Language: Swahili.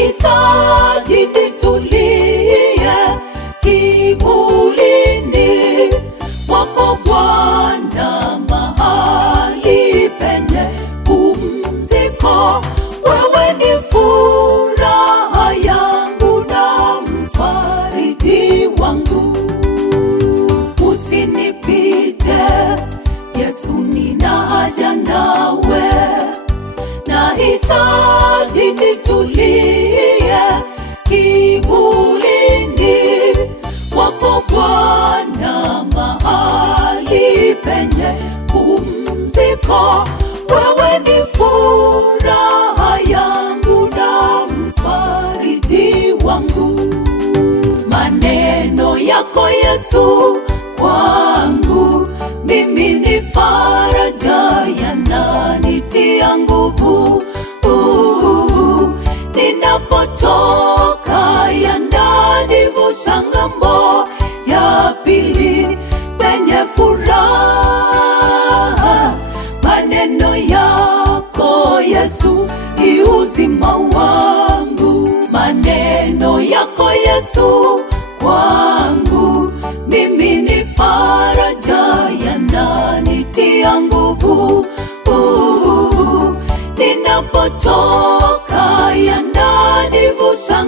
nahitaji nitulie kivulini mwako Bwana, mahali penye pumziko. Wewe ni furaha yangu na mfariji wangu. Usinipite Yesu, nina haja nawe, nahitaji nitulie kivulini mwako Bwana, mahali penye pumziko. Wewe ni furaha yangu na mfariji wangu. Maneno yako Yesu kwangu mimi ni faraja, yananitia nguvu. Ninapotoka yananivusha ng'ambo ya pili penye furaha. Maneno yako Yesu ni uzima wangu. Maneno yako Yesu kwangu mimi ni faraja, yananitia nguvu. Ninapotoka yananivusha